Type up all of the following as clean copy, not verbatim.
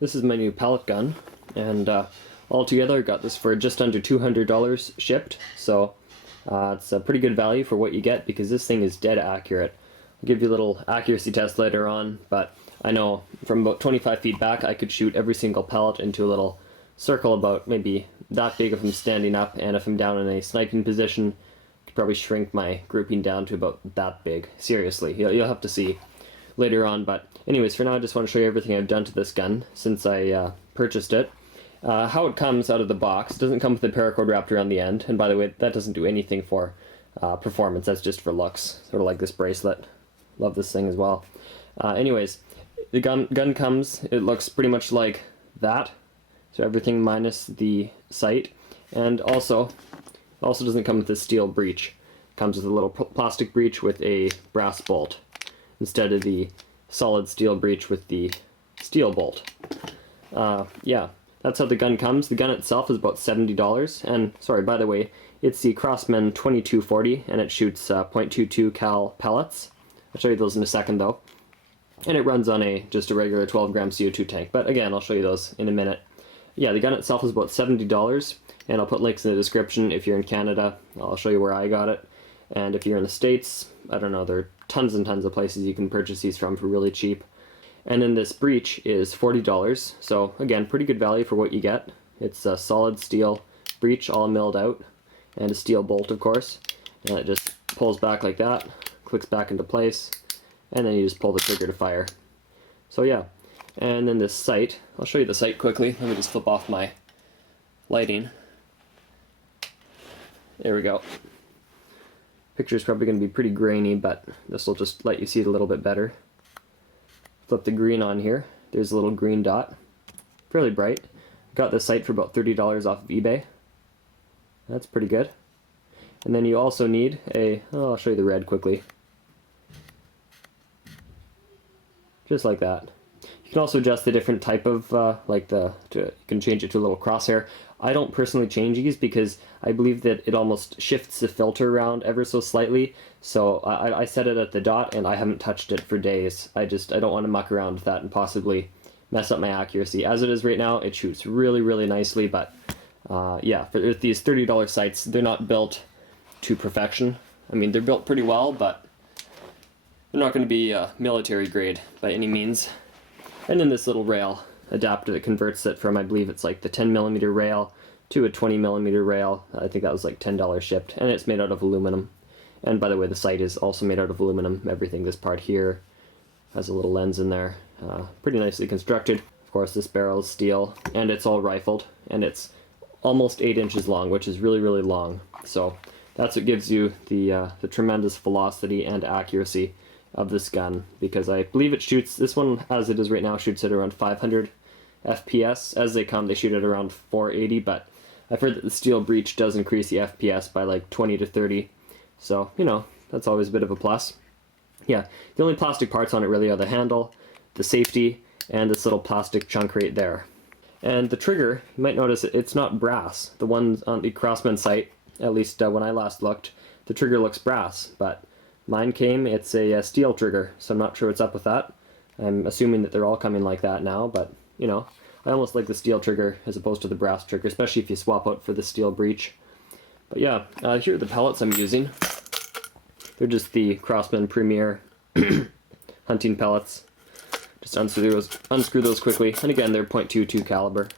This is my new pellet gun, and altogether I got this for just under $200 shipped, so it's a pretty good value for what you get because this thing is dead accurate. I'll give you a little accuracy test later on, but I know from about 25 feet back I could shoot every single pellet into a little circle about maybe that big if I'm standing up, and if I'm down in a sniping position, I could probably shrink my grouping down to about that big. Seriously, you'll have to see later on, but anyways, for now I just want to show you everything I've done to this gun since I purchased it. How it comes out of the box. It doesn't come with a paracord wrapped around the end, and by the way, that doesn't do anything for performance, that's just for looks. Sort of like this bracelet. Love this thing as well. Anyways, the gun comes, it looks pretty much like that, so everything minus the sight, and also doesn't come with a steel breech. It comes with a little plastic breech with a brass bolt, instead of the solid steel breech with the steel bolt. Yeah, that's how the gun comes. The gun itself is about $70, and sorry, by the way, it's the Crossman 2240, and it shoots .22 cal pellets. I'll show you those in a second though. And it runs on just a regular 12-gram CO2 tank, but again, I'll show you those in a minute. Yeah, the gun itself is about $70, and I'll put links in the description if you're in Canada. I'll show you where I got it. And if you're in the States, I don't know, there are tons and tons of places you can purchase these from for really cheap. And then this breech is $40, so again, pretty good value for what you get. It's a solid steel breech, all milled out, and a steel bolt, of course. And it just pulls back like that, clicks back into place, and then you just pull the trigger to fire. So yeah, and then this sight, I'll show you the sight quickly. Let me just flip off my lighting. There we go. Picture's probably going to be pretty grainy, but this will just let you see it a little bit better. Flip the green on here. There's a little green dot. Fairly bright. Got this sight for about $30 off of eBay. That's pretty good. And then you also need I'll show you the red quickly. Just like that. You can also adjust the different type of, you can change it to a little crosshair. I don't personally change these because I believe that it almost shifts the filter around ever so slightly. So I set it at the dot and I haven't touched it for days. I don't want to muck around with that and possibly mess up my accuracy. As it is right now, it shoots really, really nicely, but yeah, for these $30 sights, they're not built to perfection. I mean, they're built pretty well, but they're not going to be military grade by any means. And then this little rail adapter that converts it from, I believe it's like the 10mm rail to a 20mm rail. I think that was like $10 shipped, and it's made out of aluminum. And by the way, the sight is also made out of aluminum. Everything, this part here has a little lens in there. Pretty nicely constructed. Of course, this barrel is steel, and it's all rifled, and it's almost 8 inches long, which is really, really long. So that's what gives you the tremendous velocity and accuracy of this gun, because I believe it shoots, this one as it is right now shoots at around 500 FPS. As they come, they shoot at around 480, but I've heard that the steel breech does increase the FPS by like 20 to 30, so you know, that's always a bit of a plus. Yeah, the only plastic parts on it really are the handle, the safety, and this little plastic chunk right there. And the trigger, you might notice it's not brass. The one on the Crossman sight, at least when I last looked, the trigger looks brass, but mine it's a steel trigger, so I'm not sure what's up with that. I'm assuming that they're all coming like that now, but you know, I almost like the steel trigger as opposed to the brass trigger, especially if you swap out for the steel breech. But yeah, here are the pellets I'm using. They're just the Crossman Premier hunting pellets. Just unscrew those quickly, and again, they're .22 caliber.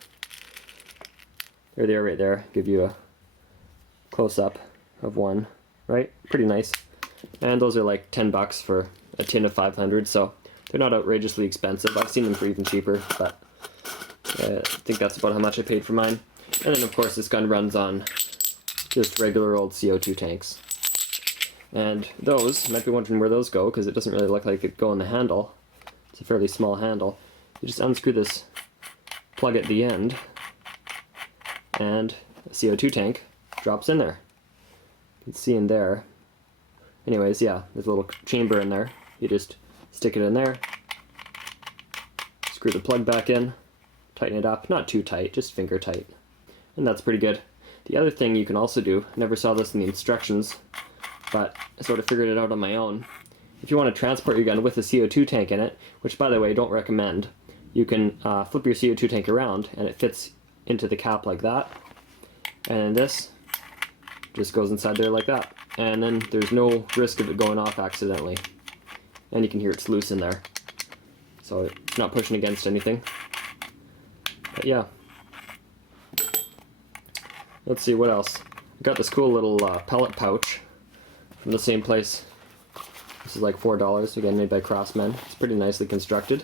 There they are right there. Give you a close-up of one, right? Pretty nice. And those are like $10 for a tin of 500, so they're not outrageously expensive. I've seen them for even cheaper, but I think that's about how much I paid for mine. And then of course this gun runs on just regular old CO2 tanks. And those, you might be wondering where those go, because it doesn't really look like it go in the handle. It's a fairly small handle. You just unscrew this plug at the end, and the CO2 tank drops in there. You can see in there. Anyways, yeah, there's a little chamber in there. You just stick it in there, screw the plug back in, tighten it up, not too tight, just finger tight. And that's pretty good. The other thing you can also do, never saw this in the instructions, but I sort of figured it out on my own. If you want to transport your gun with a CO2 tank in it, which by the way I don't recommend, you can flip your CO2 tank around and it fits into the cap like that. And this just goes inside there like that. And then there's no risk of it going off accidentally. And you can hear it's loose in there. So it's not pushing against anything. But yeah. Let's see what else. I got this cool little pellet pouch from the same place. This is like $4, again made by Crossman. It's pretty nicely constructed.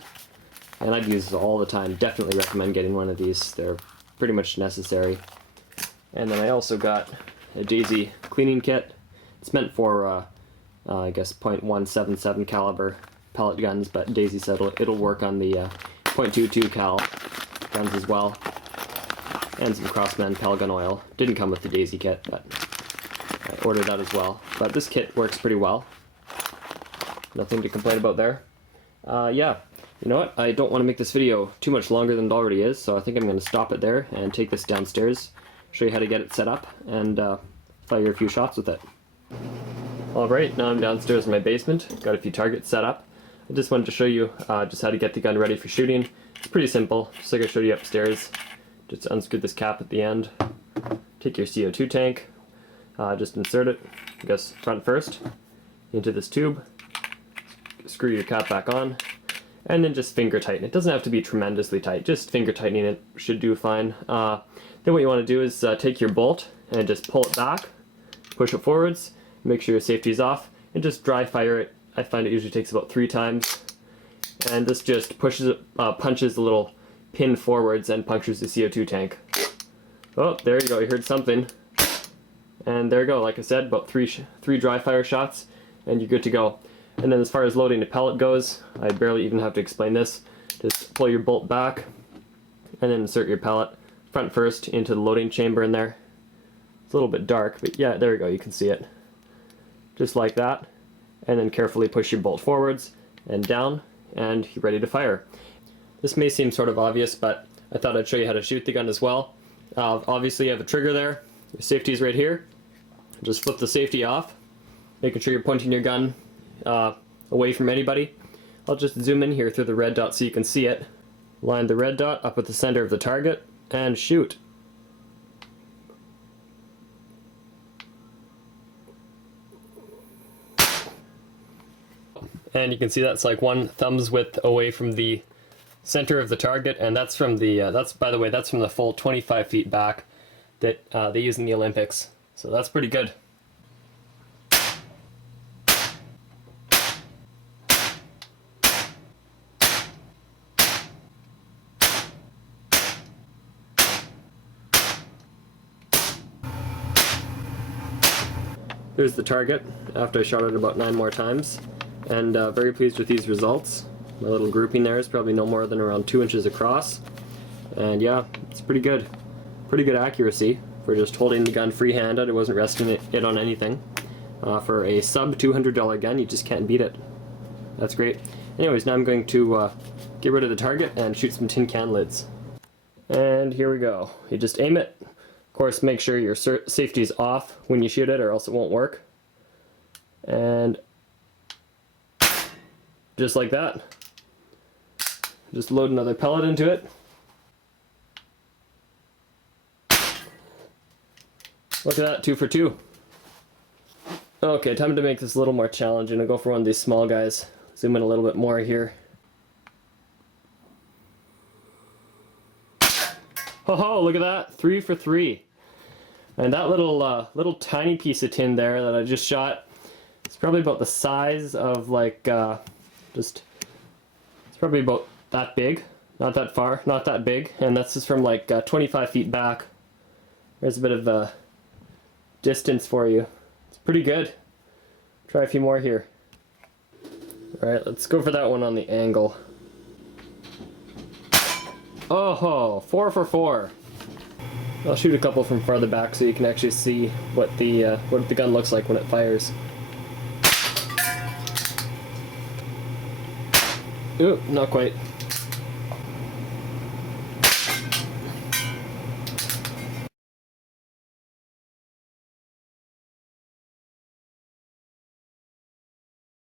And I'd use this all the time. Definitely recommend getting one of these. They're pretty much necessary. And then I also got a Daisy cleaning kit. It's meant for, I guess, .177 caliber pellet guns, but Daisy said it'll work on the .22 cal guns as well. And some Crossman pellet gun oil. Didn't come with the Daisy kit, but I ordered that as well. But this kit works pretty well. Nothing to complain about there. Yeah, you know what? I don't want to make this video too much longer than it already is, so I think I'm going to stop it there and take this downstairs, show you how to get it set up, and fire a few shots with it. Alright, now I'm downstairs in my basement. Got a few targets set up. I just wanted to show you just how to get the gun ready for shooting. It's pretty simple, just like I showed you upstairs. Just unscrew this cap at the end. Take your CO2 tank, just insert it, I guess front first, into this tube. Screw your cap back on, and then just finger tighten. It doesn't have to be tremendously tight, just finger tightening it should do fine. Then what you want to do is take your bolt and just pull it back, push it forwards, make sure your safety is off, and just dry fire it. I find it usually takes about 3 times. And this just pushes it, punches the little pin forwards and punctures the CO2 tank. Oh, there you go, you heard something. And there you go, like I said, about three dry fire shots, and you're good to go. And then as far as loading a pellet goes, I barely even have to explain this. Just pull your bolt back, and then insert your pellet front first into the loading chamber in there. It's a little bit dark, but yeah, there you go, you can see it. Just like that. And then carefully push your bolt forwards and down, and you're ready to fire. This may seem sort of obvious, but I thought I'd show you how to shoot the gun as well. Obviously you have a trigger there, your safety is right here. Just flip the safety off, making sure you're pointing your gun away from anybody. I'll just zoom in here through the red dot so you can see it. Line the red dot up at the center of the target, and shoot. And you can see that's like 1 thumb's width away from the center of the target, and that's from the by the way, that's from the full 25 feet back that they use in the Olympics. So that's pretty good. There's the target after I shot it about 9 more times, and very pleased with these results. My little grouping there is probably no more than around 2 inches across, and yeah, it's pretty good. Pretty good accuracy for just holding the gun free-handed. I wasn't resting it on anything. For a sub $200 gun, you just can't beat it. That's great. Anyways, now I'm going to get rid of the target and shoot some tin can lids. And here we go. You just aim it. Of course, make sure your safety is off when you shoot it, or else it won't work. And just like that. Just load another pellet into it. Look at that, 2 for 2. Okay, time to make this a little more challenging. I'll go for one of these small guys. Zoom in a little bit more here. Oh, look at that, 3 for 3. And that little tiny piece of tin there that I just shot, it's probably about the size of like, it's probably about that big. Not that far, not that big. And that's just from like 25 feet back. There's a bit of a distance for you. It's pretty good. Try a few more here. Alright, let's go for that one on the angle. Oh, 4 for 4. I'll shoot a couple from farther back so you can actually see what the gun looks like when it fires. Ooh, not quite.